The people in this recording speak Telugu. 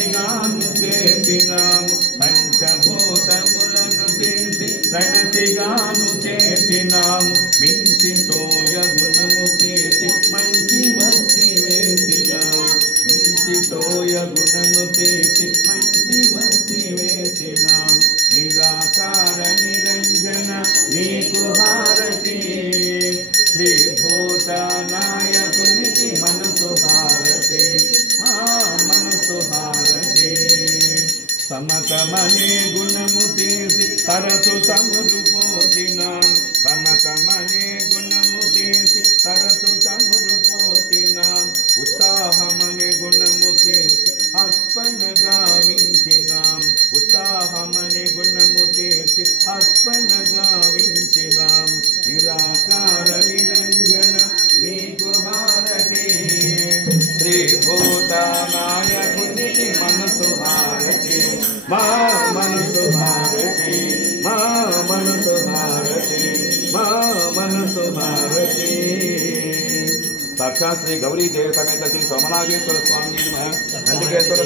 ప్రణతిగాను చేసినాము పంచభూతములను చేసి ప్రణతిగాను చేసినాము మించి తోయ గుణము చేసి మంచి భక్తి వేసినాము మించి తోయ గుణము చేసి మంచి భక్తి వేసినాము నిరాకార నిరంజన నీకు హారతి శ్రీభూత నాయకునికి మనసు హారతి మనసు హారతి సమకమనే గుణము తీసి తరచు తమురు పోసినాం సమకమనే గుణము తీసి తరచు తమురు పోసినాం ఉత్సాహమనే గుణము తీసి అర్పణ గావించినాం ఉత్సాహమనే గుణము తీసి అర్పణ గావించినాం నిరాకార నిరంజన నీకు హారతి శ్రీభూత నాయకునికి మనసు హారతి మా మనసు హారతి మా మనసు హారతి మా మనసు హారతి సాక్షాత్ శ్రీ గౌరీ దేవ సమేత శ్రీ సోమనాగేశ్వర స్వామి నందికేశ్వర